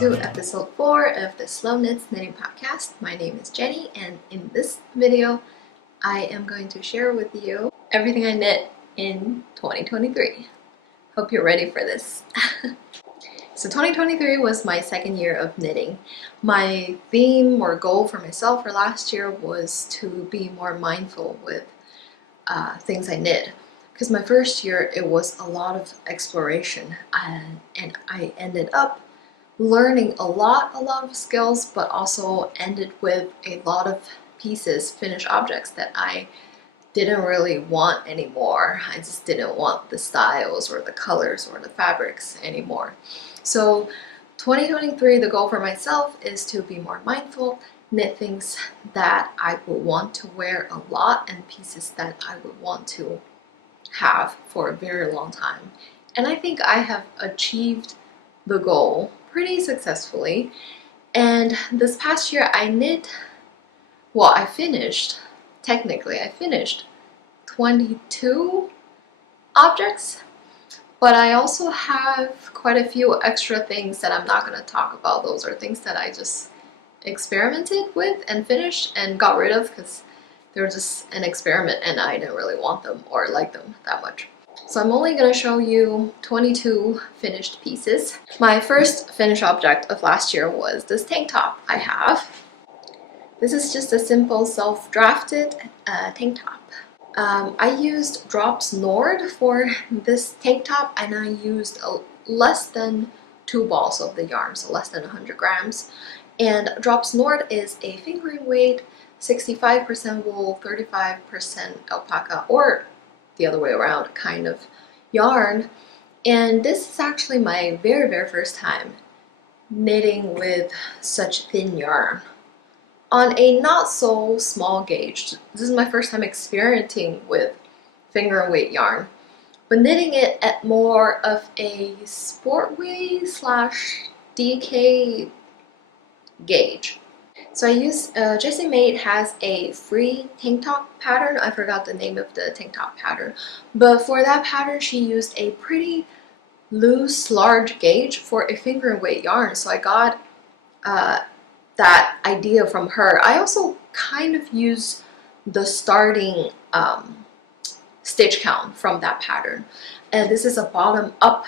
to episode 4 of the Slow Knits Knitting Podcast. My name is Jenny, and in this video I am going to share with you everything I knit in 2023. Hope you're ready for this. So 2023 was my second year of knitting. My theme or goal for myself for last year was to be more mindful with things I knit. Because my first year it was a lot of exploration, and I ended up learning a lot of skills, but also ended with a lot of pieces, finished objects that I didn't really want anymore. I just didn't want the styles or the colors or the fabrics anymore. So 2023, the goal for myself is to be more mindful, knit things that I would want to wear a lot and pieces that I would want to have for a very long time. And I think I have achieved the goal pretty successfully. And this past year I finished 22 objects, but I also have quite a few extra things that I'm not going to talk about. Those are things that I just experimented with and finished and got rid of because they were just an experiment and I didn't really want them or like them that much. So I'm only going to show you 22 finished pieces. My first finished object of last year was this tank top I have. This is just a simple self-drafted tank top. I used Drops Nord for this tank top, and I used less than 2 balls of the yarn, so less than 100 grams. And Drops Nord is a fingering weight, 65% wool, 35% alpaca, or the other way around kind of yarn. And this is actually my very first time knitting with such thin yarn on a not so small gauge. This is my first time experimenting with finger and weight yarn, but knitting it at more of a sportwear / DK gauge. So I use Jessie Made has a free tank top pattern. I forgot the name of the tank top pattern, but for that pattern she used a pretty loose large gauge for a finger and weight yarn. So I got that idea from her. I also kind of use the starting stitch count from that pattern, and this is a bottom up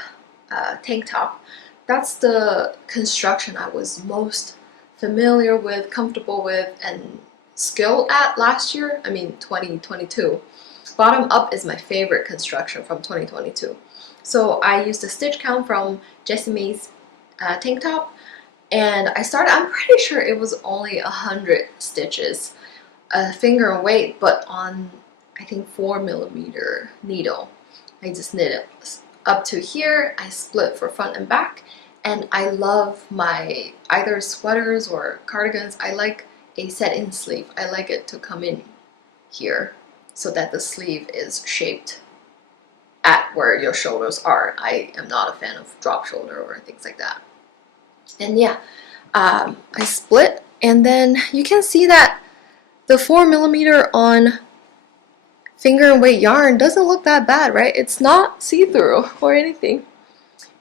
tank top. That's the construction I was most familiar with, comfortable with, and skilled at last year. I mean 2022. Bottom up is my favorite construction from 2022. So I used a stitch count from Jessie Mae's tank top, and I started, I'm pretty sure it was only 100 stitches, finger and weight, but on I think 4mm needle. I just knit it up to here. I split for front and back, and I love my either sweaters or cardigans. I like a set-in sleeve. I like it to come in here so that the sleeve is shaped at where your shoulders are. I am not a fan of drop shoulder or things like that. And yeah, I split, and then you can see that the 4mm on finger and weight yarn doesn't look that bad, right? It's not see-through or anything.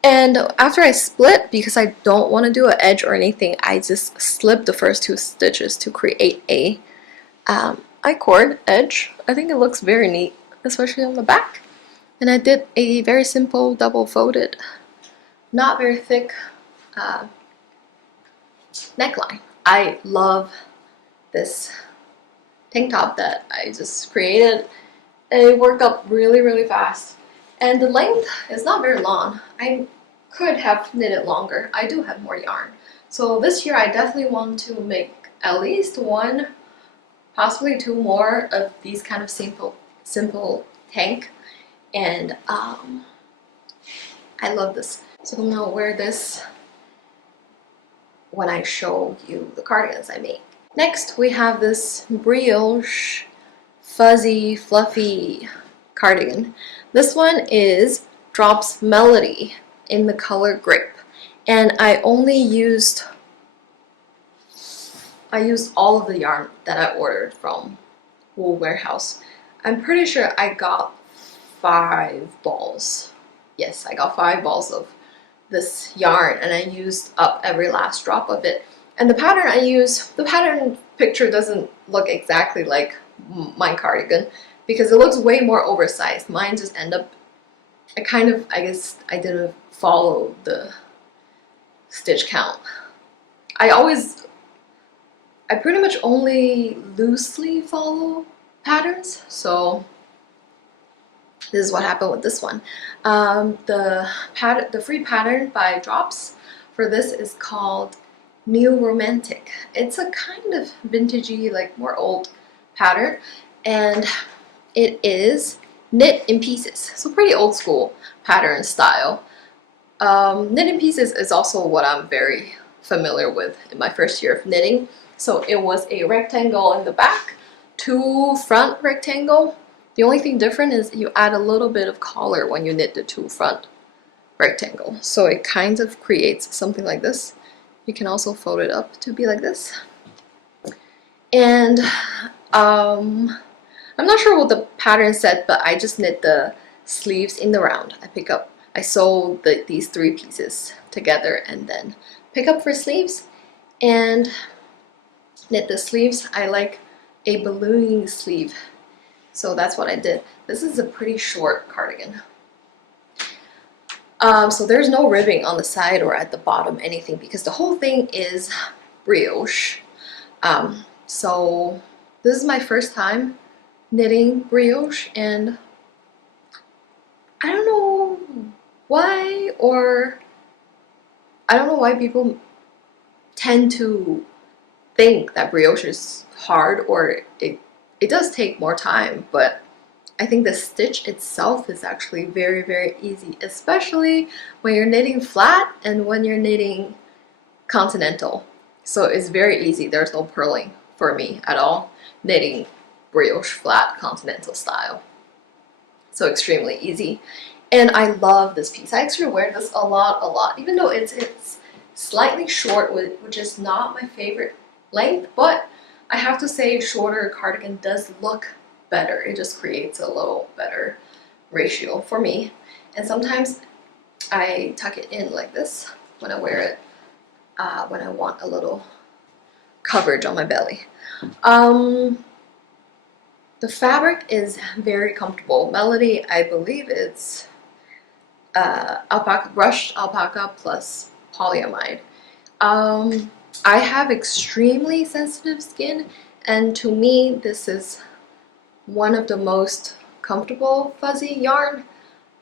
And after I split, because I don't want to do an edge or anything, I just slipped the first 2 stitches to create a I-cord edge. I think it looks very neat, especially on the back. And I did a very simple double folded, not very thick neckline. I love this tank top that I just created. It worked up really fast. And the length is not very long. I could have knitted longer. I do have more yarn. So this year I definitely want to make at least 1, possibly 2 more of these kind of simple tank. And I love this. So I'm gonna wear this when I show you the cardigans I make. Next we have this brioche fuzzy fluffy cardigan. This one is Drops Melody in the color Grape, and I used all of the yarn that I ordered from Wool Warehouse. I'm pretty sure I got 5 balls. Yes, I got 5 balls of this yarn and I used up every last drop of it. And the pattern I use, the pattern picture doesn't look exactly like my cardigan because it looks way more oversized. Mine just end up, I guess I didn't follow the stitch count. I pretty much only loosely follow patterns, so this is what happened with this one. The free pattern by Drops for this is called New Romantic. It's a kind of vintagey, like more old pattern, and it is knit in pieces, so pretty old school pattern style. Knit in pieces is also what I'm very familiar with in my first year of knitting. So it was a rectangle in the back, 2 front rectangle. The only thing different is you add a little bit of collar when you knit the 2 front rectangle. So it kind of creates something like this. You can also fold it up to be like this. And I'm not sure what the pattern said, but I just knit the sleeves in the round. I sew these 3 pieces together and then pick up for sleeves and knit the sleeves. I like a ballooning sleeve, so that's what I did. This is a pretty short cardigan. So there's no ribbing on the side or at the bottom, anything, because the whole thing is brioche. So this is my first time knitting brioche, and I don't know why, people tend to think that brioche is hard, or it does take more time, but I think the stitch itself is actually very, very easy, especially when you're knitting flat and when you're knitting continental. So it's very easy. There's no purling for me at all, knitting brioche flat continental style. So extremely easy. And I love this piece. I actually wear this a lot, even though it's slightly short, which is not my favorite length, but I have to say shorter cardigan does look better. It just creates a little better ratio for me. And sometimes I tuck it in like this when I wear it, when I want a little coverage on my belly. The fabric is very comfortable. Melody, I believe it's brushed alpaca plus polyamide. I have extremely sensitive skin, and to me this is one of the most comfortable fuzzy yarn,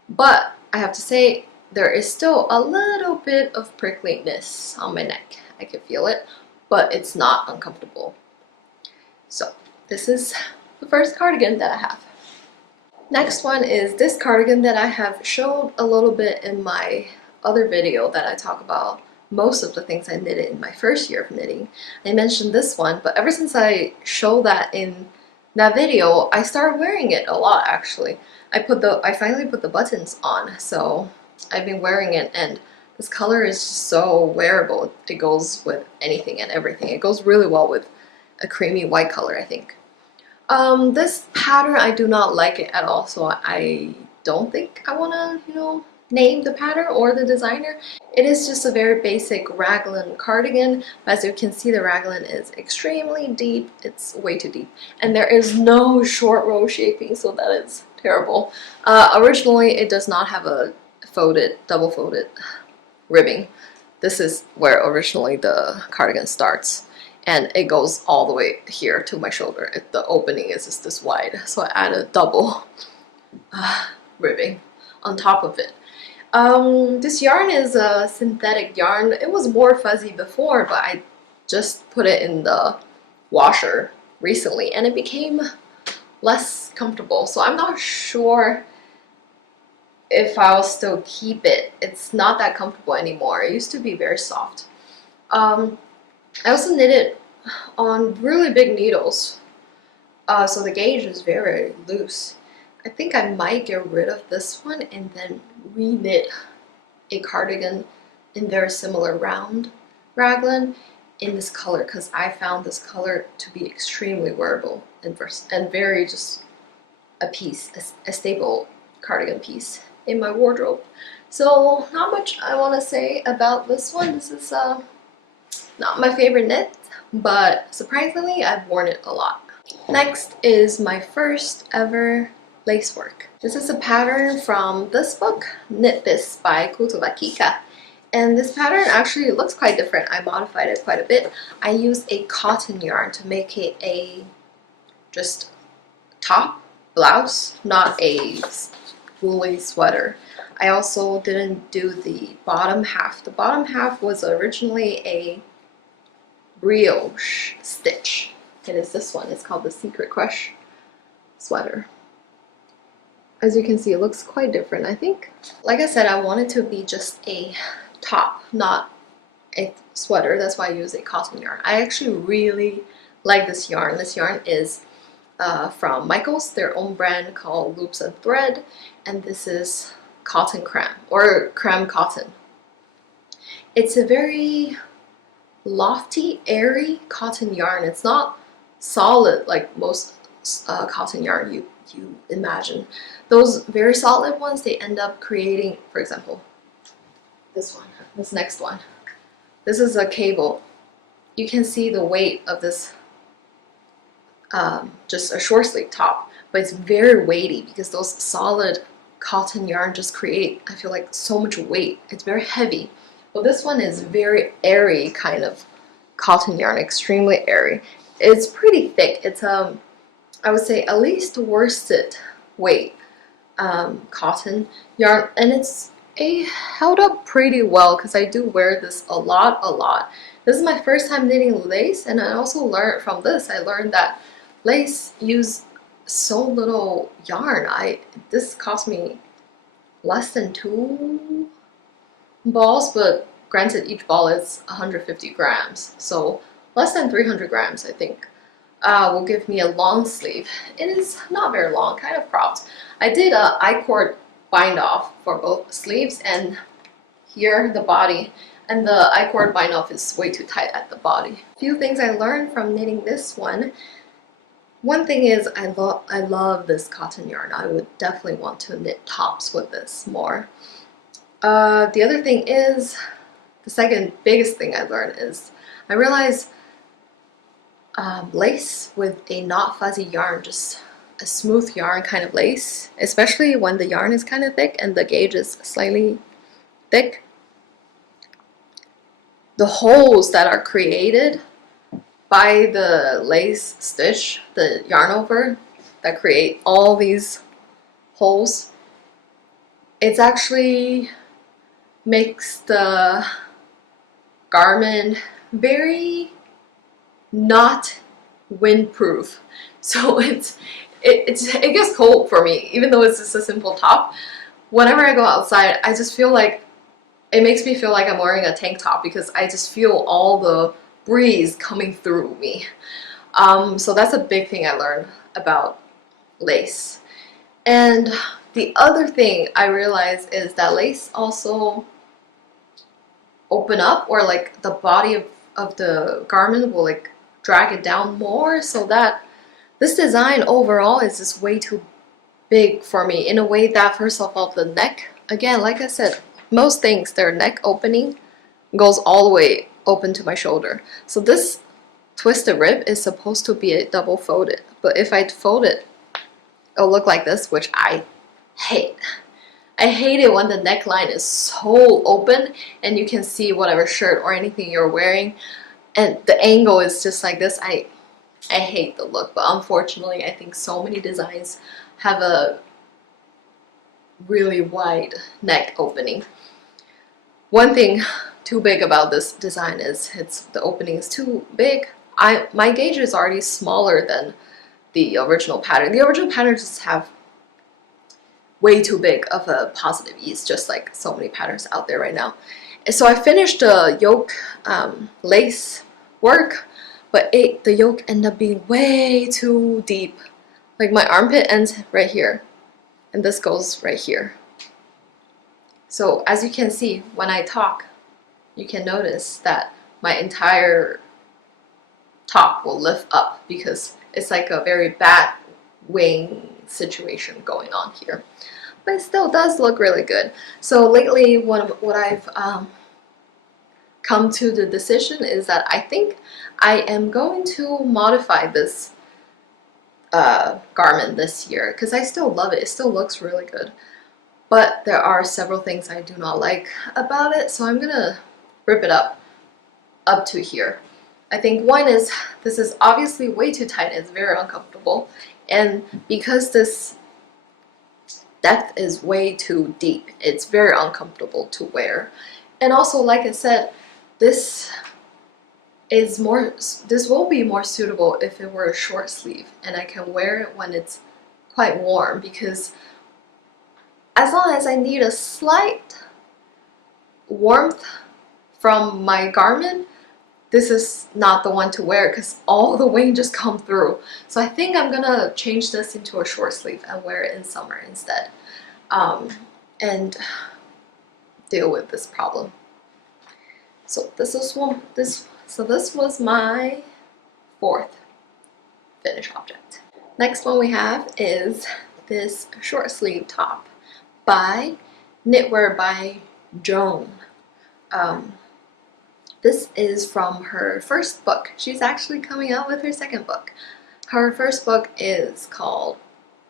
but I have to say there is still a little bit of prickliness on my neck. I can feel it, but it's not uncomfortable. So this is the first cardigan that I have. Next one is this cardigan that I have showed a little bit in my other video that I talk about most of the things I knitted in my first year of knitting. I mentioned this one, but ever since I showed that in that video, I started wearing it a lot actually. I finally put the buttons on, so I've been wearing it, and this color is just so wearable. It goes with anything and everything. It goes really well with a creamy white color, I think. This pattern, I do not like it at all, so I don't think I want to, name the pattern or the designer. It is just a very basic raglan cardigan. As you can see, the raglan is extremely deep. It's way too deep. And there is no short row shaping, so that is terrible. Originally, it does not have a double folded ribbing. This is where originally the cardigan starts, and it goes all the way here to my shoulder. The opening is just this wide, so I add a double ribbing on top of it. This yarn is a synthetic yarn. It was more fuzzy before, but I just put it in the washer recently and it became less comfortable, so I'm not sure if I'll still keep it. It's not that comfortable anymore. It used to be very soft. I also knit it on really big needles, so the gauge is very loose. I think I might get rid of this one and then re-knit a cardigan in very similar round raglan in this color, because I found this color to be extremely wearable and very just a staple cardigan piece in my wardrobe. So not much I want to say about this one. This is not my favorite knit, but surprisingly I've worn it a lot. Next is my first ever lace work. This is a pattern from this book, Knit This by Kika. And this pattern actually looks quite different. I modified it quite a bit. I used a cotton yarn to make it a just top blouse, not a woolly sweater. I also didn't do the bottom half. The bottom half was originally a brioche stitch. It is this one. It's called the Secret Crush sweater. As you can see, it looks quite different, I think. Like I said, I wanted to be just a top, not a sweater. That's why I use a cotton yarn. I actually really like this yarn. This yarn is from Michaels, their own brand called Loops and Thread, and this is cotton creme, or creme cotton. It's a very lofty, airy cotton yarn. It's not solid like most cotton yarn you imagine. Those very solid ones, they end up creating, for example, this next one. This is a cable. You can see the weight of this, just a short sleeve top, but it's very weighty because those solid cotton yarn just create, I feel like, so much weight. It's very heavy. Well, this one is very airy kind of cotton yarn, extremely airy. It's pretty thick. It's I would say at least worsted weight cotton yarn, and it's held up pretty well because I do wear this a lot. This is my first time knitting lace, and I also learned from this. I learned that lace use so little yarn. This cost me less than 2 balls, but granted each ball is 150 grams, so less than 300 grams I think will give me a long sleeve. It is not very long, kind of cropped. I did a I-cord bind off for both sleeves and here the body, and the I-cord bind off is way too tight at the body. A few things I learned from knitting this one. One thing is I love this cotton yarn. I would definitely want to knit tops with this more. The other thing is, the second biggest thing I learned is I realized lace with a not fuzzy yarn, just a smooth yarn kind of lace, especially when the yarn is kind of thick and the gauge is slightly thick, the holes that are created by the lace stitch, the yarn over, that create all these holes, it's actually makes the garment very not windproof. So it gets cold for me, even though it's just a simple top. Whenever I go outside, I just feel like it makes me feel like I'm wearing a tank top because I just feel all the breeze coming through me. So that's a big thing I learned about lace. And the other thing I realized is that lace also open up, or like the body of the garment will like drag it down more, so that this design overall is just way too big for me, in a way that, first of all, the neck, again, like I said, most things, their neck opening goes all the way open to my shoulder. So this twisted rib is supposed to be a double folded, but if I fold it, it'll look like this, which I hate. I hate it when the neckline is so open and you can see whatever shirt or anything you're wearing, and the angle is just like this. I hate the look, but unfortunately I think so many designs have a really wide neck opening. One thing too big about this design is the opening is too big. My gauge is already smaller than the original pattern. The original pattern just have way too big of a positive ease, just like so many patterns out there right now. And so I finished the yoke lace work, but the yoke ended up being way too deep. Like my armpit ends right here, and this goes right here. So as you can see, when I talk, you can notice that my entire top will lift up because it's like a very bad wing situation going on here. but it still does look really good. So lately what I've come to the decision is that I think I am going to modify this garment this year because I still love it. It still looks really good, but there are several things I do not like about it, so I'm gonna rip it up to here. I think one is this is obviously way too tight. It's very uncomfortable, and because this depth is way too deep, it's very uncomfortable to wear. And also, like I said, this will be more suitable if it were a short sleeve and I can wear it when it's quite warm, because as long as I need a slight warmth from my garment, this is not the one to wear because all the wind just come through. So I think I'm gonna change this into a short sleeve and wear it in summer instead, and deal with this problem. So this was my fourth finish object. Next one we have is this short sleeve top by Knitwear by Joon. This is from her first book. She's actually coming out with her second book. Her first book is called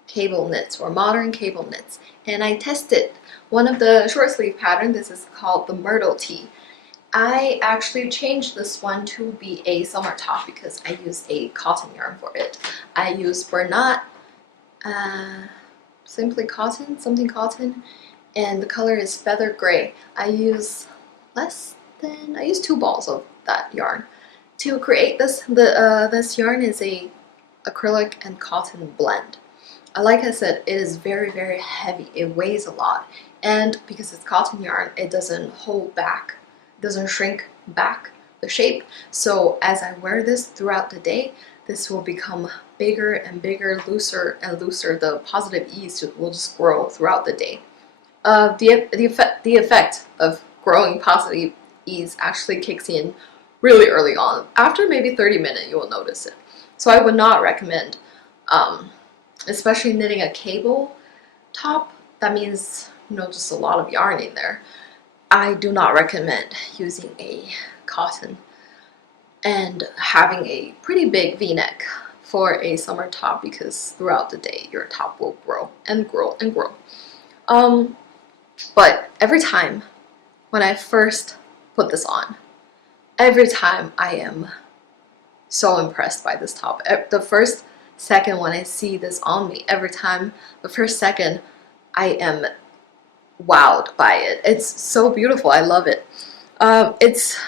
Cable Knits, or Modern Cable Knits, and I tested one of the short sleeve pattern. This is called the Myrtle tee. I actually changed this one to be a summer top because I used a cotton yarn for it. I used Bernat, Simply Cotton, something cotton, and the color is feather gray. I use 2 balls of that yarn to create this. This yarn is a acrylic and cotton blend. Like I said, it is very, very heavy. It weighs a lot, and because it's cotton yarn, it doesn't hold back, doesn't shrink back the shape. So as I wear this throughout the day, this will become bigger and bigger, looser and looser. The positive ease will just grow throughout the day. The effect of growing positive ease actually kicks in really early on. After maybe 30 minutes, you will notice it. So I would not recommend, especially knitting a cable top. That means, you know, just a lot of yarn in there. I do not recommend using a cotton and having a pretty big v-neck for a summer top, because throughout the day your top will grow and grow and grow. But every time when I first put this on, every time I am so impressed by this top. The first second when I see this on me, every time, the first second I am wowed by it. It's so beautiful. I love it. It's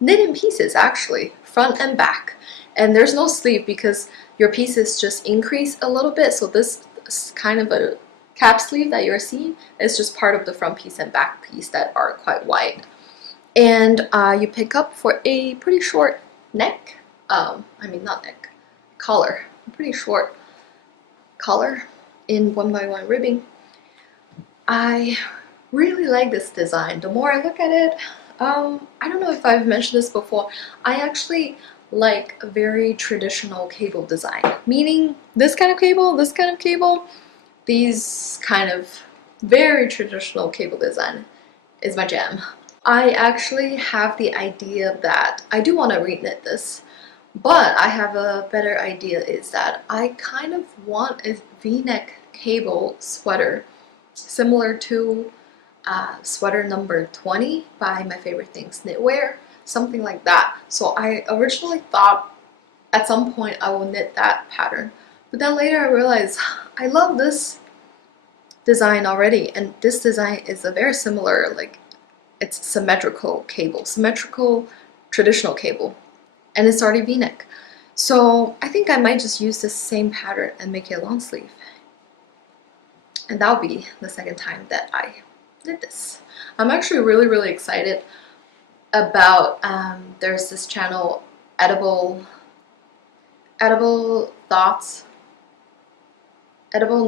knit in pieces actually, front and back, and there's no sleeve because your pieces just increase a little bit. So this is kind of a cap sleeve that you're seeing is just part of the front piece and back piece that are quite wide, and you pick up for a pretty short neck. I mean not neck, collar. A pretty short collar in 1x1 ribbing. I really like this design. The more I look at it, I don't know if I've mentioned this before, I actually like a very traditional cable design, meaning this kind of cable, these kind of very traditional cable design is my jam. I actually have the idea that I do want to reknit this, but I have a better idea, is that I kind of want a v-neck cable sweater similar to sweater number 20 by My Favorite Things Knitwear, something like that. So I originally thought at some point I will knit that pattern, but then later I realized I love this design already, and this design is a very similar, like, it's symmetrical cable, symmetrical traditional cable, and it's already v-neck. So I think I might just use this same pattern and make it a long sleeve, and that'll be the second time that I did this. I'm actually really excited about there's this channel, edible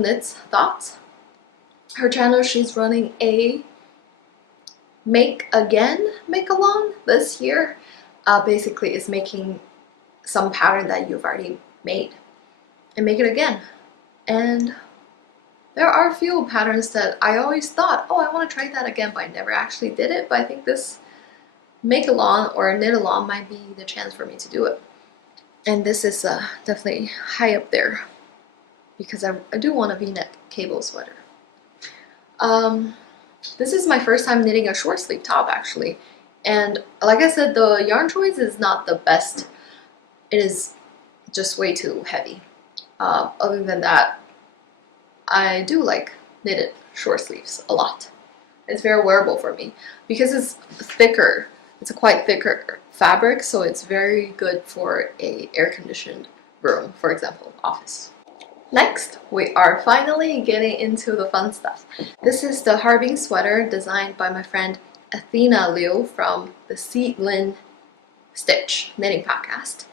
knits thoughts. Her channel, she's running a make along this year. Basically is making some pattern that you've already made and make it again, and There are a few patterns that I always thought, oh, I want to try that again, but I never actually did it. But I think this make along or knit along might be the chance for me to do it. And this is definitely high up there because I do want a V-neck cable sweater. This is my first time knitting a short sleeve top actually, and like I said, the yarn choice is not the best. It is just way too heavy. Other than that, I do like knitted short sleeves a lot. It's very wearable for me because it's thicker. It's a quite thicker fabric, so it's very good for a air-conditioned room, for example, office. Next, we are finally getting into the fun stuff. This is the Haring sweater designed by my friend Athena Liu from the Seedlin Stitch knitting podcast.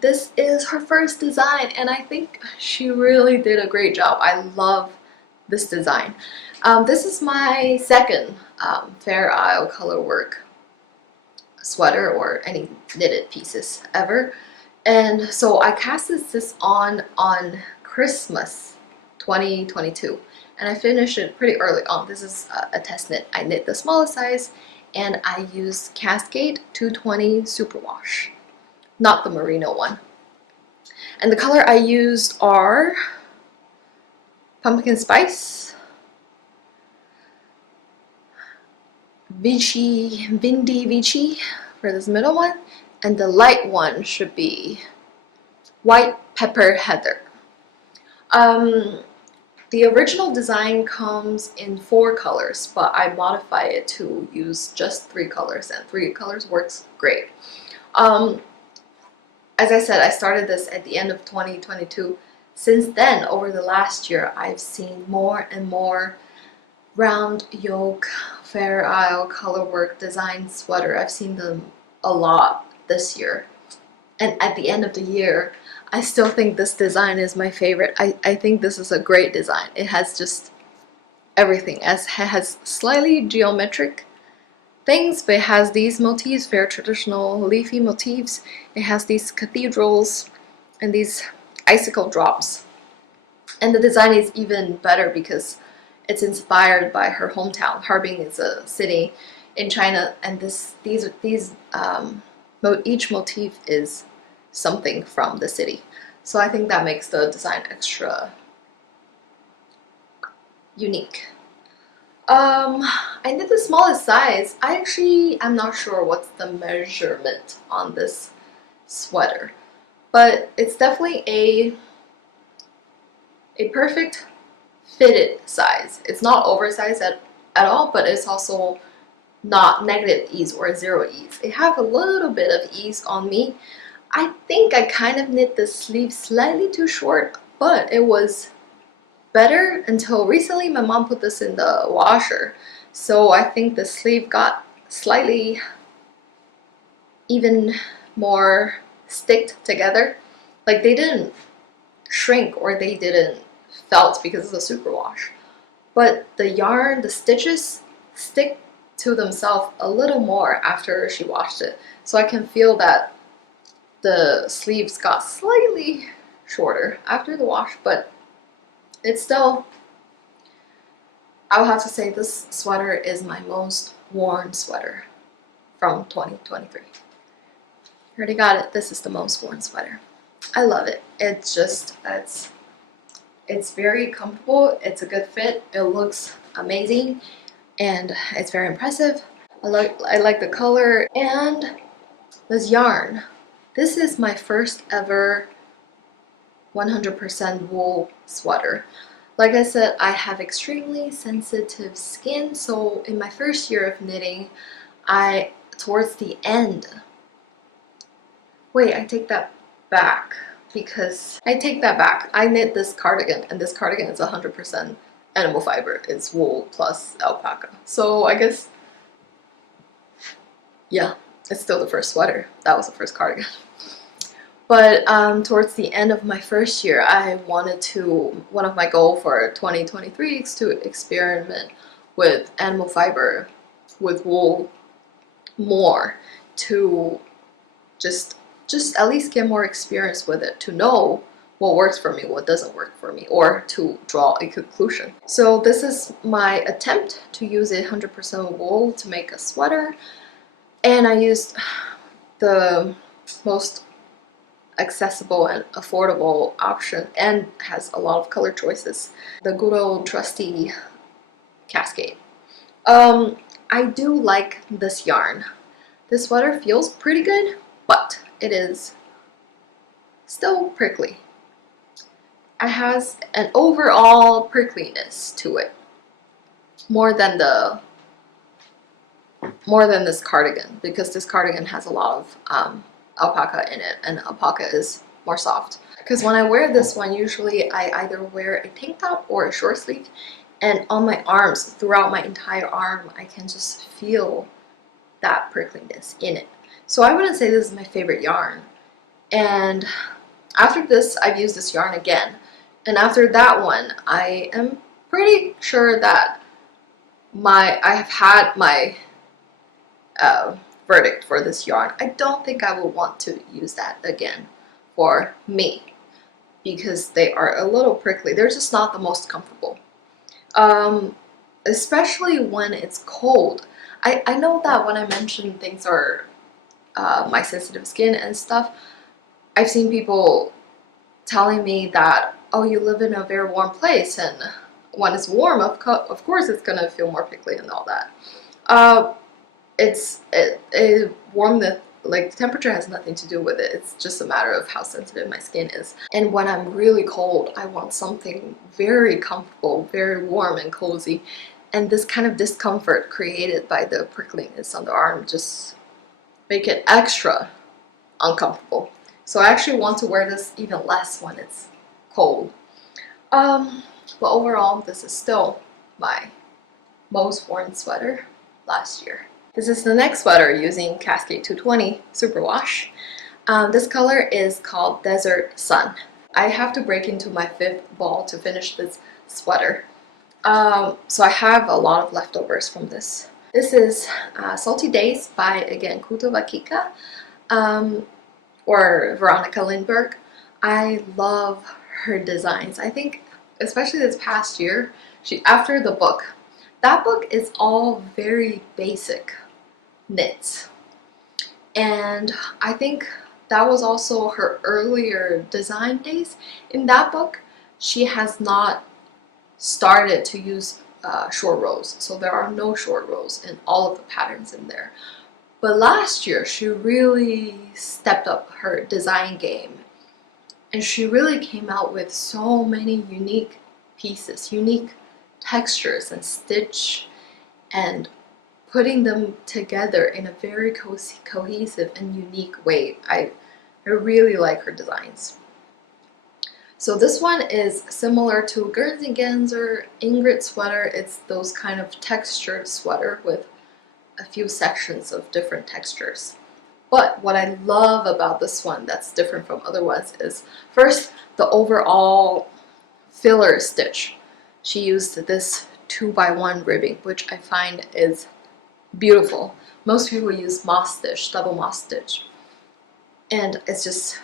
This is her first design and I think she really did a great job. I love this design. This is my second Fair Isle Colorwork sweater or any knitted pieces ever. And so I casted this on Christmas 2022 and I finished it pretty early on. This is a test knit. I knit the smallest size and I used Cascade 220 Superwash, not the merino one. And the color I used are Pumpkin Spice, Vinci for this middle one, and the light one should be White Pepper Heather. The original design comes in 4 colors, but I modify it to use just 3 colors, and 3 colors works great. As I said, I started this at the end of 2022. Since then, over the last year, I've seen more and more round yoke Fair Isle Colorwork design sweater. I've seen them a lot this year, and at the end of the year I still think this design is my favorite. I think this is a great design. It has just everything. It has slightly geometric things, but it has these motifs, very traditional leafy motifs. It has these cathedrals and these icicle drops, and the design is even better because it's inspired by her hometown. Harbin is a city in China, and each motif is something from the city. So I think that makes the design extra unique. I did the smallest size. I'm not sure what's the measurement on this sweater, but it's definitely a perfect fitted size. It's not oversized at all, but it's also not negative ease or 0 ease. It have a little bit of ease on me. I think I kind of knit the sleeve slightly too short, but it was better until recently. My mom put this in the washer, so I think the sleeve got slightly even more sticked together. Like they didn't shrink or they didn't felt because it's a superwash, but the yarn, the stitches stick to themselves a little more after she washed it. So I can feel that the sleeves got slightly shorter after the wash, but it's still, I would have to say this sweater is my most worn sweater from 2023. Already got it. This is the most worn sweater. I love it. It's just, it's very comfortable. It's a good fit. It looks amazing and it's very impressive. I like the color and this yarn. This is my first ever 100% wool sweater. Like I said, I have extremely sensitive skin, so in my first year of knitting, towards the end, wait, I take that back. I knit this cardigan, and this cardigan is 100% animal fiber. It's wool plus alpaca. So I guess, yeah, it's still the first sweater. That was the first cardigan. But towards the end of my first year, one of my goals for 2023 is to experiment with animal fiber, with wool more, to just at least get more experience with it, to know what works for me, what doesn't work for me, or to draw a conclusion. So this is my attempt to use a 100% wool to make a sweater, and I used the most accessible and affordable option and has a lot of color choices, the good old trusty Cascade. I do like this yarn. This sweater feels pretty good, but it is still prickly. It has an overall prickliness to it, more than this cardigan, because this cardigan has a lot of alpaca in it, and alpaca is more soft. Because when I wear this one, usually I either wear a tank top or a short sleeve, and on my arms, throughout my entire arm, I can just feel that prickliness in it. So I wouldn't say this is my favorite yarn. And after this, I've used this yarn again, and after that one, I am pretty sure that I have had my verdict for this yarn. I don't think I will want to use that again for me, because they are a little prickly. They're just not the most comfortable, especially when it's cold. I know that when I mention things are my sensitive skin and stuff, I've seen people telling me that, oh, you live in a very warm place, and when it's warm, of course it's gonna feel more prickly and all that. Warmth, like the temperature has nothing to do with it. It's just a matter of how sensitive my skin is. And when I'm really cold, I want something very comfortable, very warm and cozy. And this kind of discomfort created by the prickliness on the arm just make it extra uncomfortable. So I actually want to wear this even less when it's cold. But overall, this is still my most worn sweater last year. This is the next sweater using Cascade 220 Superwash. This color is called Desert Sun. I have to break into my 5th ball to finish this sweater. So I have a lot of leftovers from this. This is Salty Days by, again, Kuto Wakika, or Veronika Lindberg. I love her designs. I think, especially this past year, after the book, that book is all very basic knits, and I think that was also her earlier design days. In that book, she has not started to use short rows, so there are no short rows in all of the patterns in there. But last year, she really stepped up her design game, and she really came out with so many unique pieces, unique textures and stitch, and putting them together in a very cohesive and unique way. I really like her designs. So this one is similar to Guernsey Ganser, Ingrid sweater. It's those kind of textured sweater with a few sections of different textures. But what I love about this one that's different from other ones is, first, the overall filler stitch. She used this 2x1 ribbing, which I find is beautiful. Most people use moss stitch, double moss stitch, and it's just,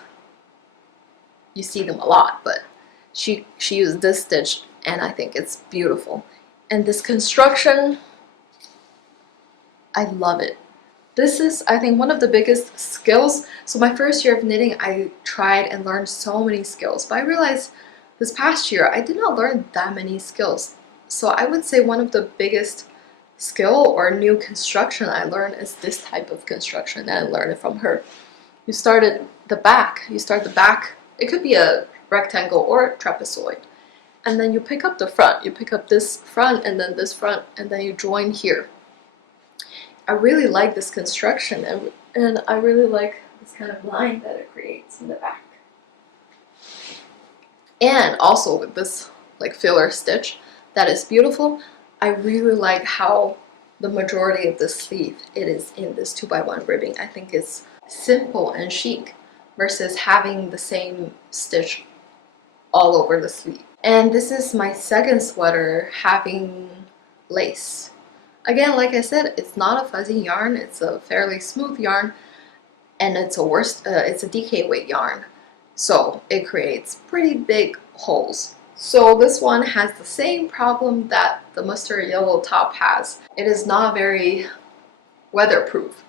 you see them a lot, but she used this stitch, and I think it's beautiful. And this construction, I love it. This is, I think, one of the biggest skills. So my first year of knitting, I tried and learned so many skills, but I realized this past year I did not learn that many skills. So I would say one of the biggest skill or new construction I learned is this type of construction, and I learned it from her. You start at the back. You start the back. It could be a rectangle or a trapezoid, and then you pick up the front. You pick up this front and then this front, and then you join here. I really like this construction, and I really like this kind of line that it creates in the back. And also with this like filler stitch that is beautiful, I really like how the majority of the sleeve, it is in this 2x1 ribbing. I think it's simple and chic versus having the same stitch all over the sleeve. And this is my second sweater having lace. Again, like I said, it's not a fuzzy yarn, it's a fairly smooth yarn, and it's a DK weight yarn. so it creates pretty big holes. So this one has the same problem that the mustard yellow top has. It is not very weatherproof.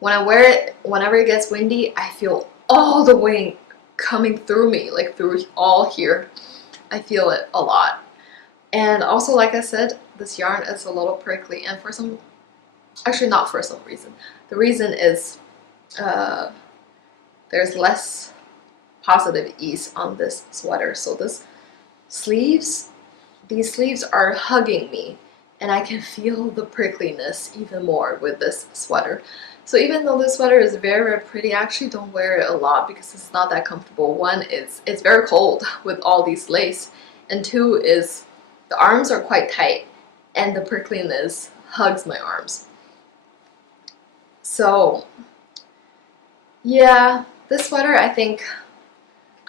When I wear it, whenever it gets windy, I feel all the wind coming through me, like through all here. I feel it a lot. And also, like I said, this yarn is a little prickly, and for some, actually not for some reason. The reason is there's less positive ease on this sweater. So these sleeves are hugging me, and I can feel the prickliness even more with this sweater. So even though this sweater is very, very pretty, I actually don't wear it a lot because it's not that comfortable. One, it's very cold with all these lace, and two is the arms are quite tight and the prickliness hugs my arms. So yeah, this sweater, I think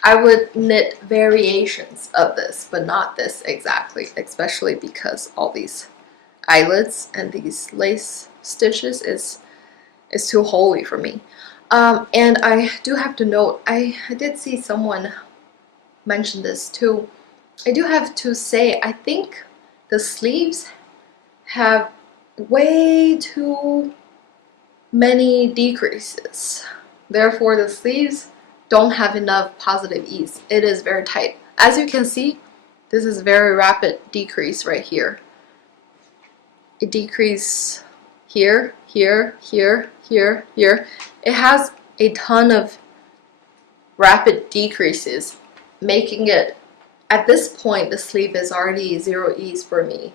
I would knit variations of this, but not this exactly, especially because all these eyelets and these lace stitches is too holy for me. And I do have to note, I did see someone mention this too. I do have to say, I think the sleeves have way too many decreases. Therefore, the sleeves don't have enough positive ease. It is very tight. As you can see, this is very rapid decrease right here. It decreases here, here, here, here, here. It has a ton of rapid decreases, making it, at this point, the sleeve is already zero ease for me.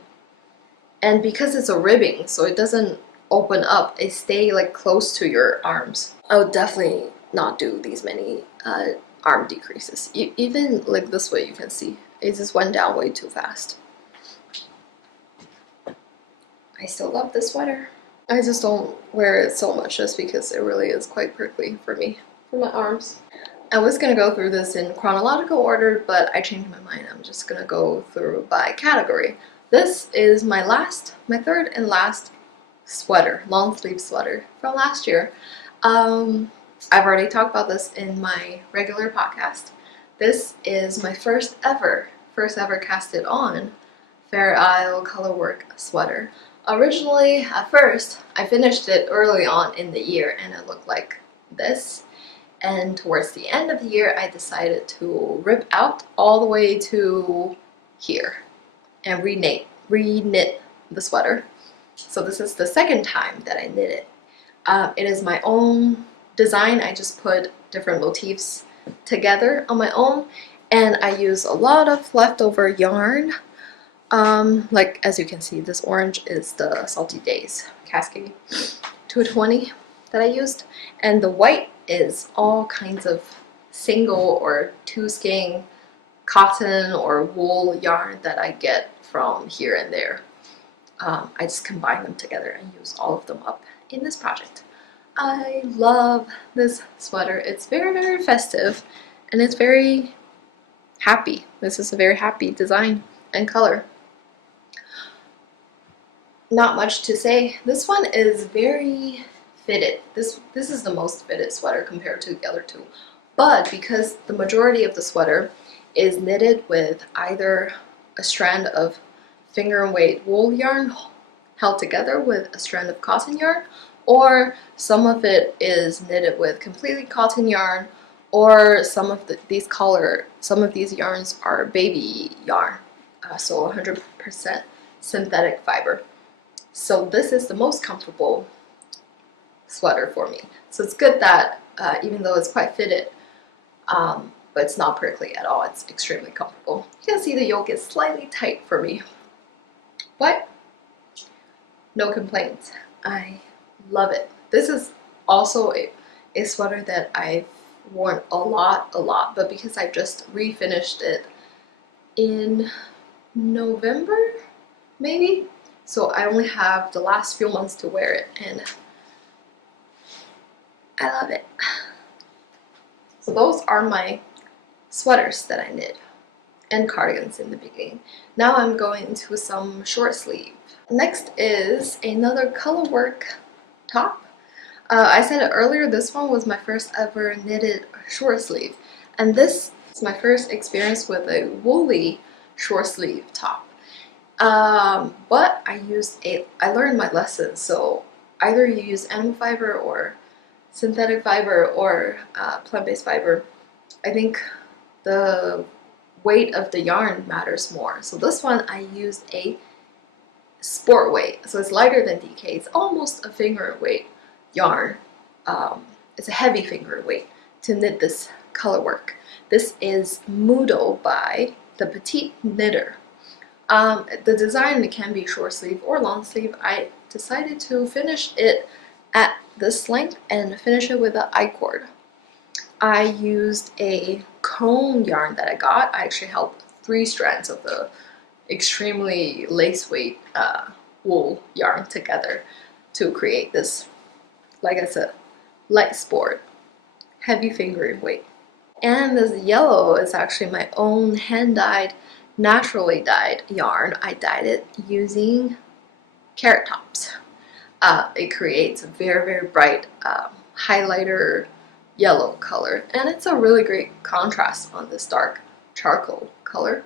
And because it's a ribbing, so it doesn't open up, it stay like close to your arms. I would definitely not do these many arm decreases. Even like this way, you can see it just went down way too fast. I still love this sweater. I just don't wear it so much just because it really is quite prickly for me, for my arms. I was gonna go through this in chronological order, but I changed my mind. I'm just gonna go through by category. This is my third and last sweater, long sleeve sweater from last year. I've already talked about this in my regular podcast. This is my first ever casted on Fair Isle Colorwork sweater. Originally, at first, I finished it early on in the year and it looked like this. And towards the end of the year, I decided to rip out all the way to here and reknit the sweater. So this is the second time that I knit it. It is my own design. I just put different motifs together on my own, and I use a lot of leftover yarn. Like as you can see, this orange is the Salty Days Cascade 220 that I used, and the white is all kinds of single or two skein cotton or wool yarn that I get from here and there. I just combine them together and use all of them up in this project. I love this sweater. It's very, very festive and it's very happy. This is a very happy design and color. Not much to say. This one is very fitted. This is the most fitted sweater compared to the other two. But because the majority of the sweater is knitted with either a strand of finger and weight wool yarn held together with a strand of cotton yarn, or some of it is knitted with completely cotton yarn, or some of these yarns are baby yarn, so 100% synthetic fiber. So this is the most comfortable sweater for me. So it's good that even though it's quite fitted, but it's not prickly at all. It's extremely comfortable. You can see the yoke is slightly tight for me, but no complaints. I love it. This is also a sweater that I've worn a lot, but because I just refinished it in November, maybe, so I only have the last few months to wear it, and I love it. So those are my sweaters that I knit and cardigans in the beginning. Now I'm going into some short sleeve. Next is another colorwork top. I said it earlier, this one was my first ever knitted short sleeve. And this is my first experience with a woolly short sleeve top. But I learned my lesson, so either you use animal fiber or synthetic fiber or plant-based fiber. I think the weight of the yarn matters more. So this one I used a sport weight, so it's lighter than DK. It's almost a finger weight yarn. It's a heavy finger weight to knit this color work. This is Mudo by the Petite Knitter. The design can be short sleeve or long sleeve. I decided to finish it at this length and finish it with an I-cord. I used a cone yarn that I got. I actually held 3 strands of the extremely lace weight wool yarn together to create this, like I said, light sport, heavy fingering weight. And this yellow is actually my own hand-dyed, naturally dyed yarn. I dyed it using carrot tops. It creates a very, very bright highlighter yellow color, and it's a really great contrast on this dark charcoal color.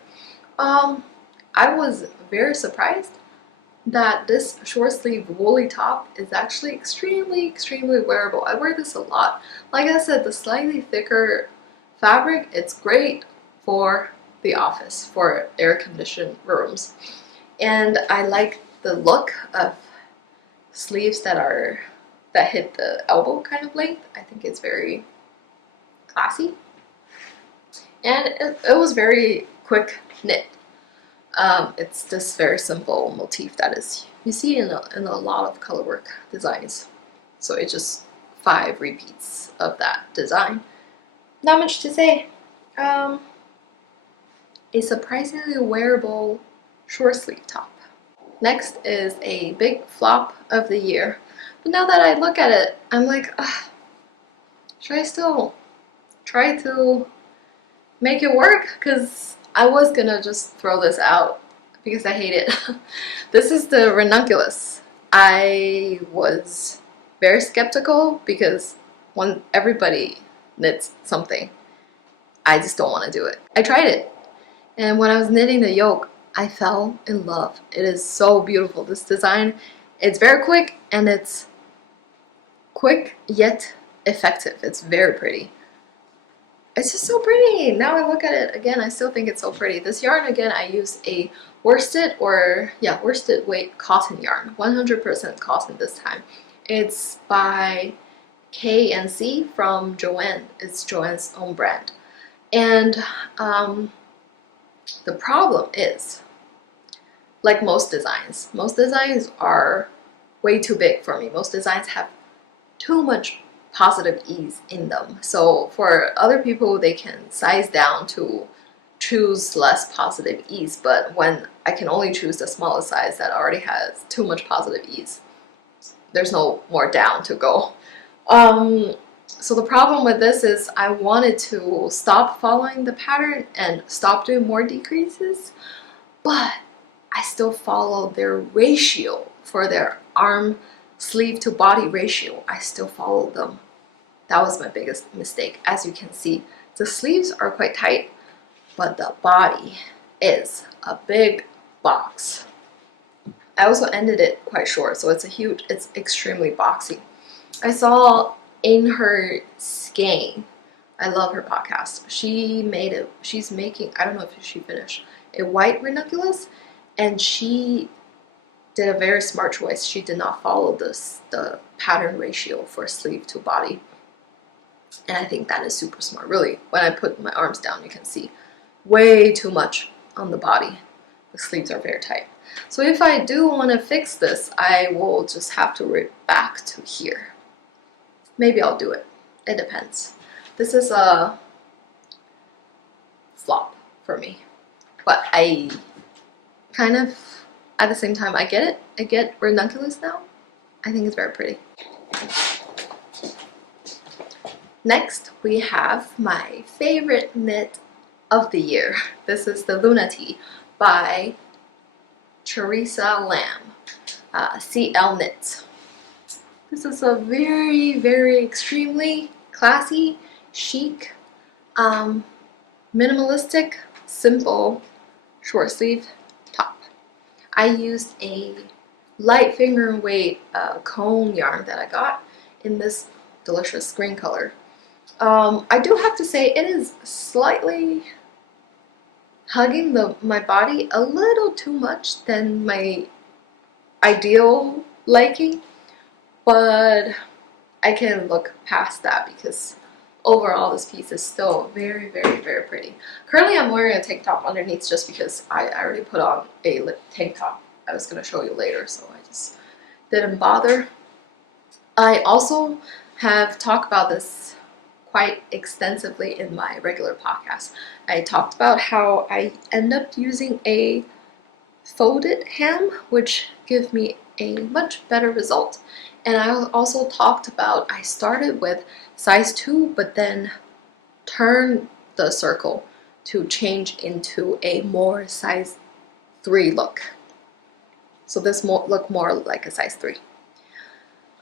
I was very surprised that this short sleeve woolly top is actually extremely wearable. I wear this a lot. Like I said, the slightly thicker fabric, it's great for the office, for air-conditioned rooms. And I like the look of sleeves that hit the elbow kind of length. I think it's very classy. And it was very quick knit. It's this very simple motif that is you see in a lot of colorwork designs. So it's just 5 repeats of that design. Not much to say. A surprisingly wearable short sleeve top. Next is a big flop of the year. But now that I look at it, I'm like, should I still try to make it work? Because I was gonna just throw this out because I hate it. This is the Ranunculus. I was very skeptical because when everybody knits something, I just don't want to do it. I tried it, and when I was knitting the yoke, I fell in love. It is so beautiful. This design, it's very quick, and it's quick yet effective. It's very pretty. It's just so pretty. Now I look at it again, I still think it's so pretty. This yarn, again, I use a worsted weight cotton yarn, 100% cotton this time. It's by K&C from Joon. It's Joon's own brand. And the problem is, like most designs are way too big for me. Most designs have too much positive ease in them. So for other people, they can size down to choose less positive ease, but when I can only choose the smallest size that already has too much positive ease, there's no more down to go. So the problem with this is I wanted to stop following the pattern and stop doing more decreases, but I still follow their ratio for their arm sleeve to body ratio. I still follow them. That was my biggest mistake. As you can see, the sleeves are quite tight, but the body is a big box. I also ended it quite short, so it's extremely boxy. I saw in her skein, I love her podcast, she's making, I don't know if she finished, a white Ranunculus, and she did a very smart choice. She did not follow the pattern ratio for sleeve to body. And I think that is super smart. Really, when I put my arms down, you can see way too much on the body. The sleeves are very tight. So if I do want to fix this, I will just have to rip back to here. Maybe I'll do it. It depends. This is a flop for me. But I kind of, at the same time, I get it. I get Ranunculus now. I think it's very pretty. Next, we have my favorite knit of the year. This is the Luna Tee by Charissa Lam, CL Knits. This is a very, very extremely classy, chic minimalistic, simple short sleeve top. I used a light finger weight cone yarn that I got in this delicious green color. I do have to say it is slightly hugging my body a little too much than my ideal liking, but I can look past that because overall this piece is still very, very, very pretty. Currently I'm wearing a tank top underneath just because I already put on a tank top I was going to show you later, so I just didn't bother. I also have talked about this quite extensively in my regular podcast. I talked about how I end up using a folded hem, which gives me a much better result. And I also talked about I started with size 2 but then turned the circle to change into a more size 3 look. So this look more like a size 3.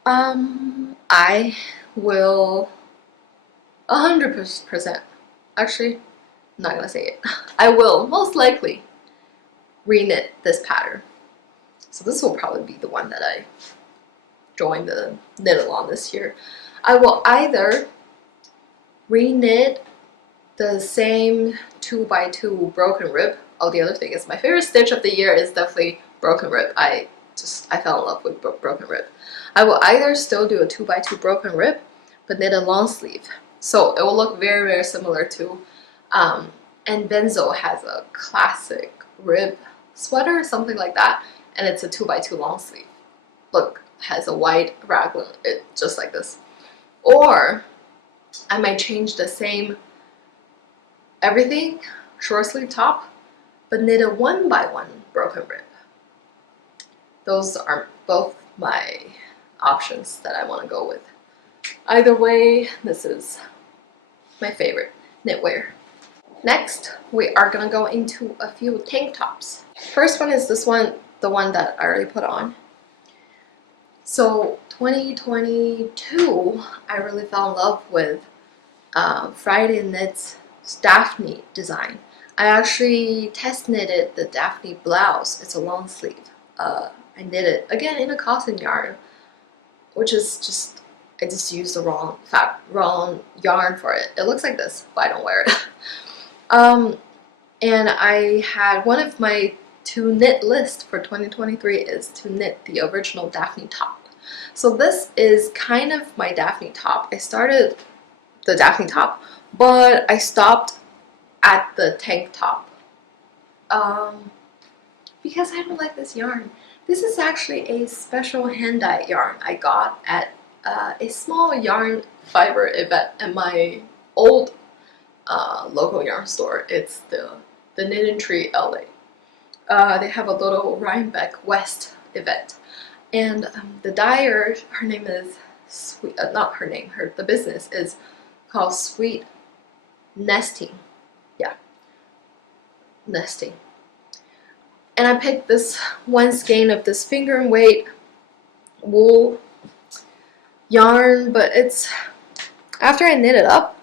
I will 100%, actually, I'm not gonna say it. I will most likely reknit this pattern. So this will probably be the one that I join the knit along this year. I will either reknit the same 2x2 broken rib. Oh, the other thing is my favorite stitch of the year is definitely broken rib. I fell in love with broken rib. I will either still do a 2x2 broken rib, but knit a long sleeve. So it will look very, very similar to, and Benzo has a classic rib sweater, something like that, and it's a 2x2 long sleeve. Look, has a white raglan, just like this. Or I might change the same everything short sleeve top, but knit a 1x1 broken rib. Those are both my options that I want to go with. Either way, this is my favorite knitwear. Next, we are going to go into a few tank tops. First one is this one, the one that I already put on. So 2022, I really fell in love with Friday Knit's Daphne design. I actually test knitted the Daphne Blouse. It's a long sleeve. I knit it again in a cotton yarn, which is just, I just used the wrong yarn for it. It looks like this, but I don't wear it. And I had one of my to knit list for 2023 is to knit the original Daphne top. So this is kind of my Daphne top. I started the Daphne top, but I stopped at the tank top because I don't like this yarn. This is actually a special hand-dyed yarn I got at a small yarn fiber event at my old local yarn store. It's the Knitting Tree LA. They have a little Rhinebeck West event, and the dyer, her name is Sweet. Not her name. The business is called Sweet Nesting. Yeah, Nesting. And I picked this one skein of this finger and weight wool yarn, but it's, after I knit it up,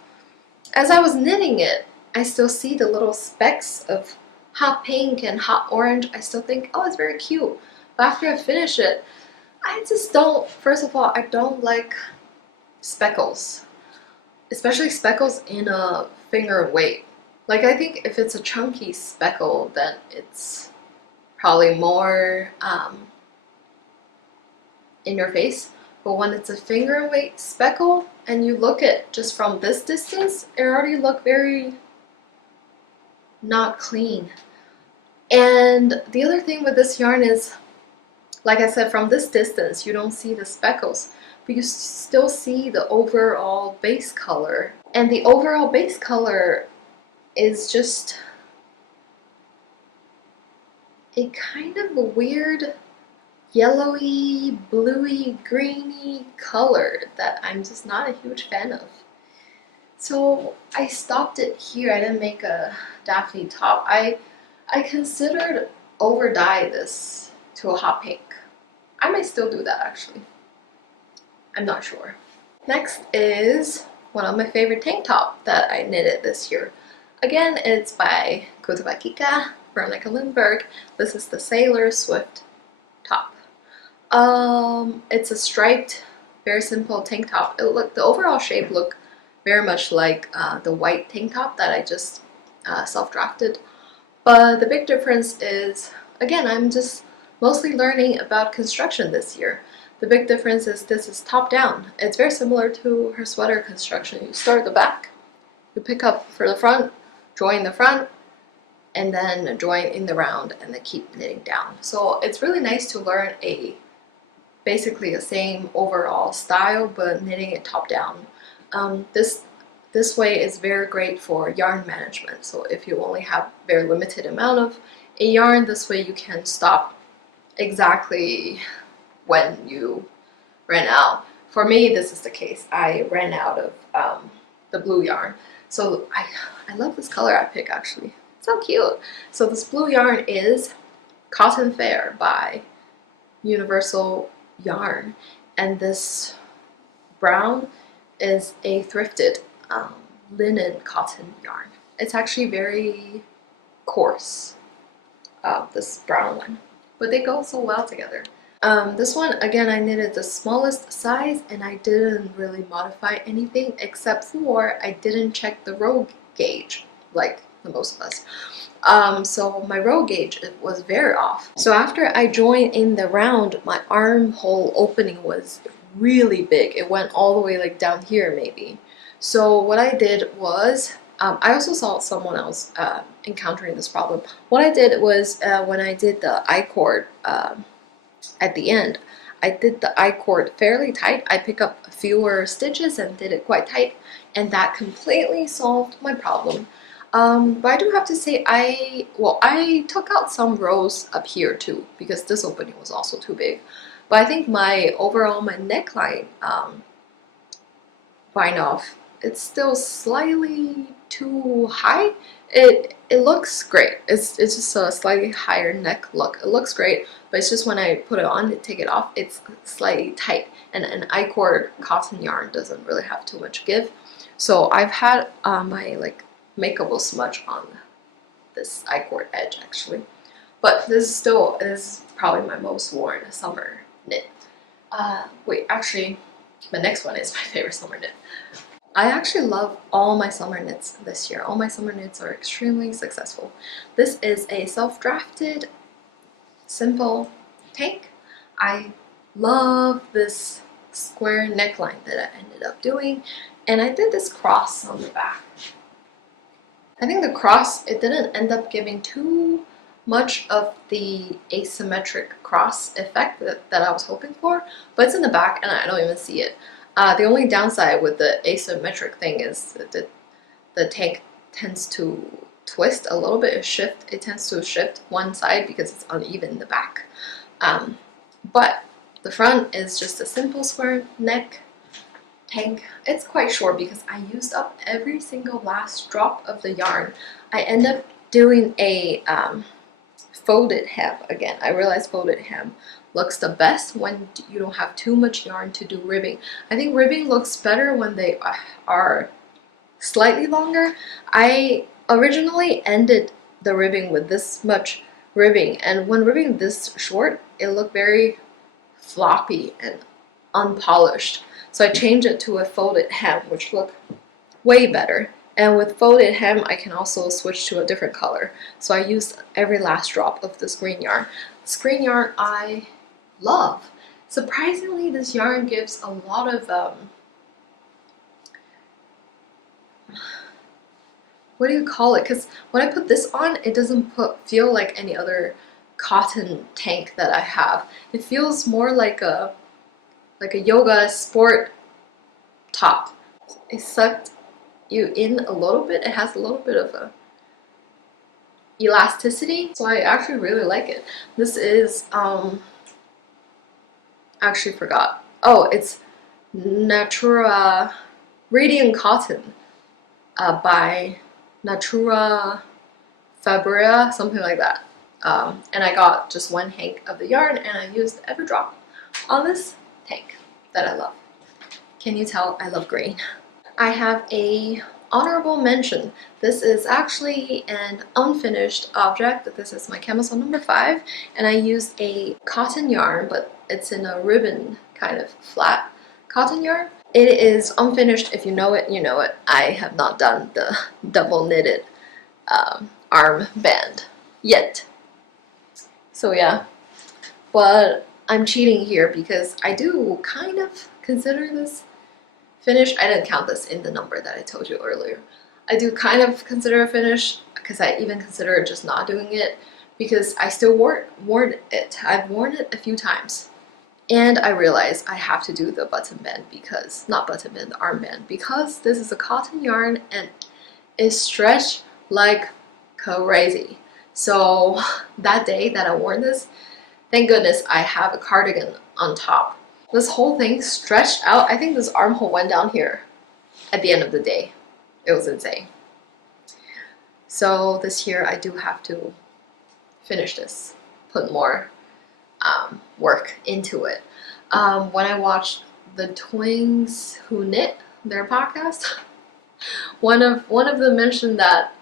as I was knitting it, I still see the little specks of hot pink and hot orange. I still think, oh, it's very cute. But after I finish it, I just don't, first of all, I don't like speckles. Especially speckles in a finger weight. Like, I think if it's a chunky speckle, then it's probably more in your face. But when it's a finger weight speckle and you look at just from this distance, it already look very not clean. And the other thing with this yarn is, like I said, from this distance you don't see the speckles, but you still see the overall base color. And the overall base color is just a kind of a weird yellowy, bluey, greeny color that I'm just not a huge fan of. So I stopped it here. I didn't make a Daphne top. I considered over dye this to a hot pink. I might still do that actually. I'm not sure. Next is one of my favorite tank top that I knitted this year. Again, it's by Veronika Lindberg. This is the Sailor Swift top. It's a striped, very simple tank top. The overall shape looked very much like the white tank top that I just self-drafted. But the big difference is, again, I'm just mostly learning about construction this year. The big difference is this is top down. It's very similar to her sweater construction. You start at the back, you pick up for the front, join the front, and then join in the round, and then keep knitting down. So it's really nice to learn basically the same overall style, but knitting it top down. This way is very great for yarn management. So if you only have very limited amount of a yarn, this way you can stop exactly when you ran out. For me, this is the case. I ran out of the blue yarn. So I love this color I picked actually. It's so cute. So this blue yarn is Cotton Fair by Universal Yarn, and this brown is a thrifted linen cotton yarn. It's actually very coarse, this brown one, but they go so well together. This one, again, I knitted the smallest size, and I didn't really modify anything except for I didn't check the row gauge like the most of us. So my row gauge was very off. So after I joined in the round, my armhole opening was really big. It went all the way like down here maybe. So what I did was, I also saw someone else encountering this problem. What I did was when I did the I-cord at the end, I did the I-cord fairly tight. I picked up fewer stitches and did it quite tight, and that completely solved my problem. But I do have to say, I took out some rows up here too, because this opening was also too big. But I think my neckline bind off, it's still slightly too high. It looks great. It's just a slightly higher neck look. It looks great, but it's just when I put it on to take it off, it's slightly tight. And an I-cord cotton yarn doesn't really have too much give. So I've had my makeable smudge on this I-cord edge actually. But this is probably my most worn summer knit. Wait, actually, the next one is my favorite summer knit. I actually love all my summer knits this year. All my summer knits are extremely successful. This is a self-drafted, simple tank. I love this square neckline that I ended up doing, and I did this cross on the back. I think the cross, it didn't end up giving too much of the asymmetric cross effect that I was hoping for, but it's in the back and I don't even see it. The only downside with the asymmetric thing is that the tank tends to twist a little bit, it tends to shift one side because it's uneven in the back. But the front is just a simple square neck tank. It's quite short because I used up every single last drop of the yarn. I end up doing a folded hem again. I realized folded hem looks the best when you don't have too much yarn to do ribbing. I think ribbing looks better when they are slightly longer. I originally ended the ribbing with this much ribbing, and when ribbing this short, it looked very floppy and unpolished. So I changed it to a folded hem, which looked way better. And with folded hem, I can also switch to a different color. So I used every last drop of this green yarn. This green yarn I love. Surprisingly, this yarn gives a lot of what do you call it? Because when I put this on, it doesn't feel like any other cotton tank that I have. It feels more like a yoga sport top. It sucked you in a little bit. It has a little bit of a elasticity, so I actually really like it. This is actually forgot. Oh, it's Natura Radiant Cotton by Natura Fabria, something like that. And I got just one hank of the yarn, and I used every drop on this tank that I love. Can you tell I love green? I have a honorable mention. This is actually an unfinished object. This is my camisole number 5, and I used a cotton yarn, but it's in a ribbon kind of flat cotton yarn. It is unfinished. If you know it, you know it. I have not done the double knitted arm band yet. So yeah, but I'm cheating here because I do kind of consider this finished. I didn't count this in the number that I told you earlier. I do kind of consider a finish because I even consider just not doing it because I still worn it. I've worn it a few times. And I realized I have to do the button band because, not button band, the armband, because this is a cotton yarn and it's stretched like crazy. So that day that I wore this, thank goodness I have a cardigan on top. This whole thing stretched out. I think this armhole went down here at the end of the day. It was insane. So this year I do have to finish this, put more work into it. When I watched the twins who knit their podcast, one of them mentioned that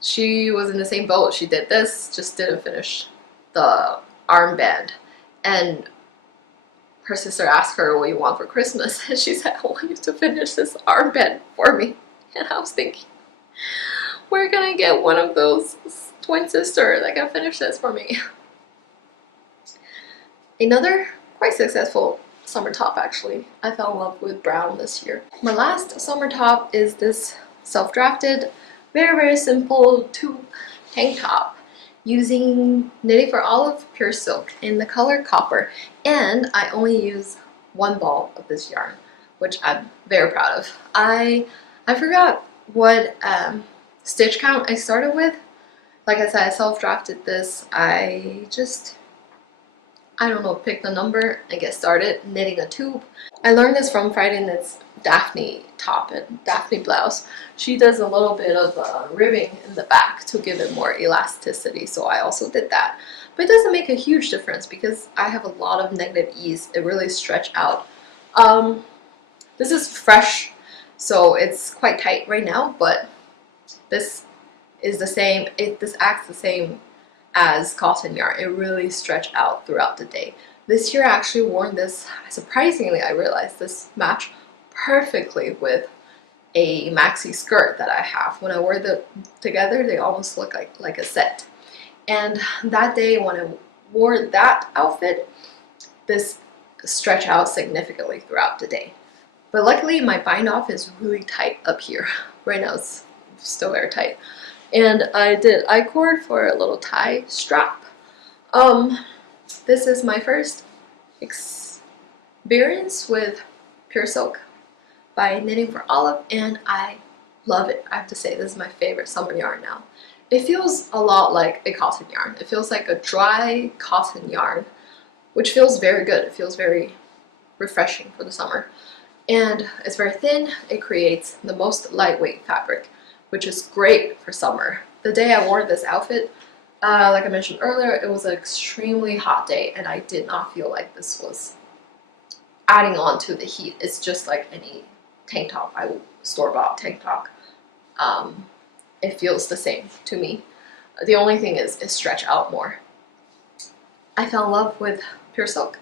she was in the same boat. She did this, just didn't finish the armband, and her sister asked her, what do you want for Christmas? And she said, I want you to finish this armband for me. And I was thinking, where can I get one of those twin sisters that can finish this for me? Another quite successful summer top, actually. I fell in love with brown this year. My last summer top is this self-drafted, very simple tube tank top using Knitting for Olive pure silk in the color copper, and I only use one ball of this yarn, which I'm very proud of. I forgot what stitch count I started with. Like I said, I self-drafted this. I don't know, pick the number and get started knitting a tube. I learned this from Friday Knit's Daphne top and Daphne Blouse. She does a little bit of ribbing in the back to give it more elasticity, so I also did that. But it doesn't make a huge difference because I have a lot of negative ease. It really stretched out. This is fresh, so it's quite tight right now, but this is the same. This acts the same as cotton yarn. It really stretched out throughout the day. This year I actually worn this, surprisingly I realized this matched perfectly with a maxi skirt that I have. When I wear them together, they almost look like a set. And that day when I wore that outfit, this stretched out significantly throughout the day. But luckily my bind off is really tight up here. Right now it's still very tight. And I did I-cord for a little tie strap. This is my first experience with pure silk by Knitting for Olive, and I love it. I have to say, this is my favorite summer yarn now. It feels a lot like a cotton yarn. It feels like a dry cotton yarn, which feels very good. It feels very refreshing for the summer. And it's very thin. It creates the most lightweight fabric, which is great for summer. The day I wore this outfit, like I mentioned earlier, it was an extremely hot day and I did not feel like this was adding on to the heat. It's just like any tank top, store-bought tank top. It feels the same to me. The only thing is stretch out more. I fell in love with pure silk.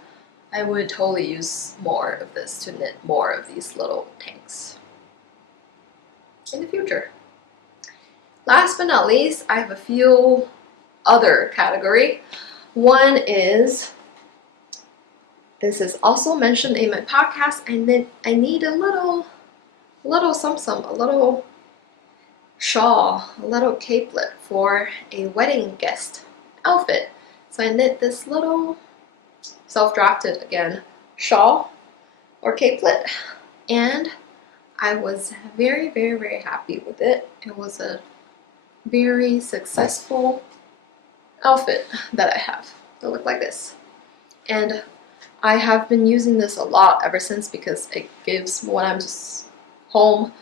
I would totally use more of this to knit more of these little tanks in the future. Last but not least, I have a few other category. One is, this is also mentioned in my podcast, and I need a little some, a little shawl, a little capelet for a wedding guest outfit. So I knit this little self-drafted, again, shawl or capelet, and I was very, very, very happy with it. It was a very successful outfit that I have that look like this, and I have been using this a lot ever since because it gives, when I'm just home,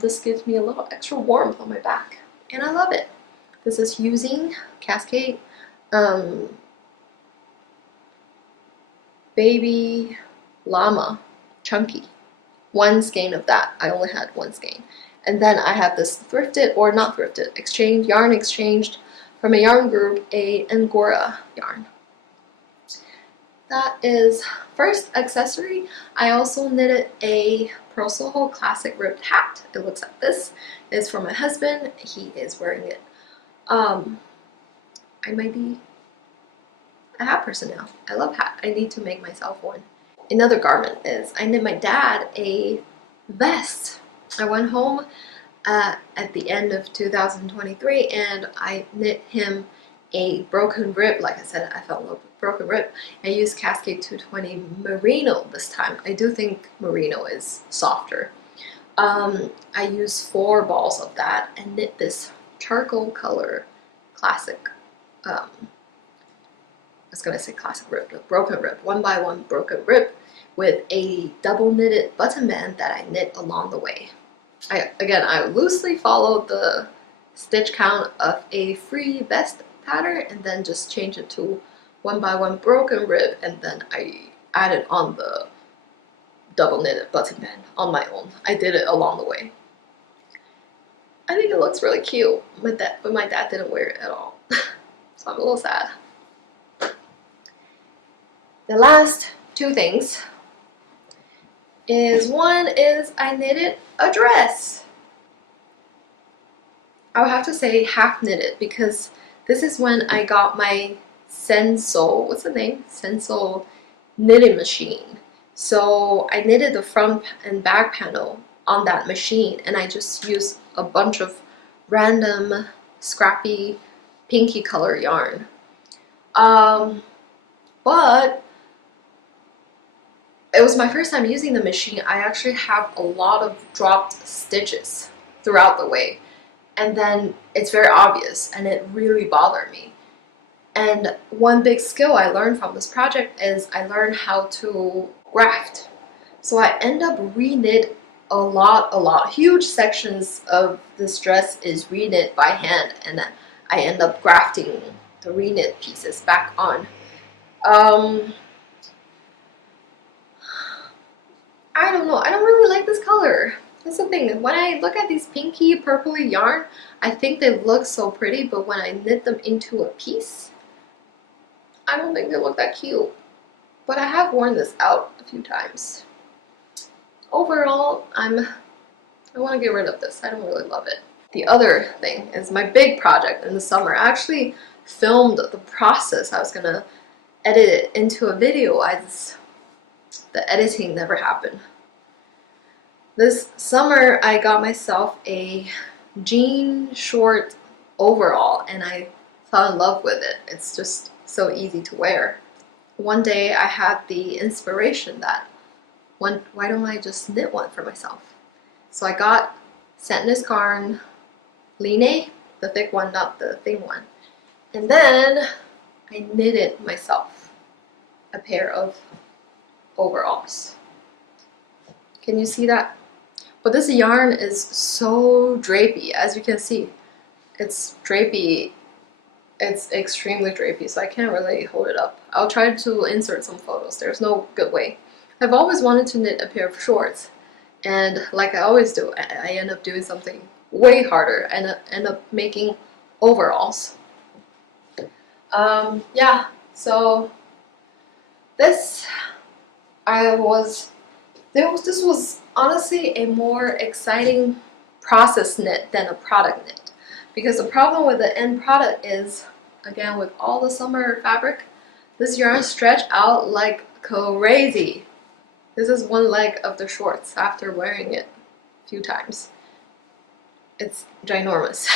this gives me a little extra warmth on my back, and I love it. This is using Cascade Baby Llama Chunky one skein of that. I only had one skein. And then I have this thrifted, or not thrifted, yarn exchanged from a yarn group, a Angora yarn. That is first accessory. I also knitted a Pearl Soho classic ribbed hat. It looks like this. It's for my husband. He is wearing it. I might be a hat person now. I love hat. I need to make myself one. Another garment is I knit my dad a vest. I went home at the end of 2023 and I knit him a broken rib. Like I said, I fell in love with broken rib. I used Cascade 220 merino this time. I do think merino is softer. I used 4 balls of that and knit this charcoal color classic, I was gonna say classic rib, broken rib, 1x1 broken rib with a double knitted button band that I knit along the way. I loosely followed the stitch count of a free vest pattern and then just changed it to 1x1 broken rib, and then I added on the double knitted button band on my own. I did it along the way. I think it looks really cute, but my dad didn't wear it at all. So I'm a little sad. The last 2 things is, one is I knitted a dress. I would have to say half knitted because this is when I got my Senso, what's the name? Senso knitting machine. So I knitted the front and back panel on that machine and I just used a bunch of random scrappy pinky color yarn. But it was my first time using the machine. I actually have a lot of dropped stitches throughout the way, and then it's very obvious and it really bothered me. And one big skill I learned from this project is I learned how to graft. So I end up reknit a lot. Huge sections of this dress is reknit by hand, and I end up grafting the reknit pieces back on. I don't know. I don't really like this color. That's the thing. When I look at these pinky purpley yarn, I think they look so pretty, but when I knit them into a piece, I don't think they look that cute. But I have worn this out a few times. Overall, I want to get rid of this. I don't really love it. The other thing is my big project in the summer. I actually filmed the process. I was gonna edit it into a video. The editing never happened. This summer I got myself a jean short overall and I fell in love with it. It's just so easy to wear. One day I had the inspiration that why don't I just knit one for myself? So I got Sandnes Garn Line, the thick one, not the thin one. And then I knitted myself a pair of overalls. Can you see that? But this yarn is so drapey, as you can see. It's drapey. It's extremely drapey, so I can't really hold it up. I'll try to insert some photos. There's no good way. I've always wanted to knit a pair of shorts, and like I always do, I end up doing something way harder and end up making overalls. Yeah, so this was honestly a more exciting process knit than a product knit, because the problem with the end product is, again, with all the summer fabric, this yarn stretched out like crazy. This is one leg of the shorts after wearing it a few times. It's ginormous.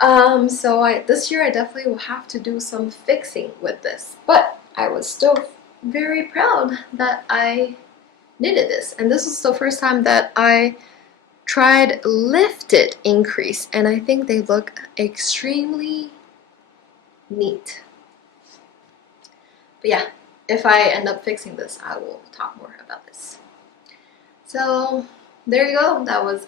So this year I definitely will have to do some fixing with this, but I was still very proud that I knitted this, and this was the first time that I tried lifted increase, and I think they look extremely neat. But yeah, if I end up fixing this, I will talk more about this. So there you go. That was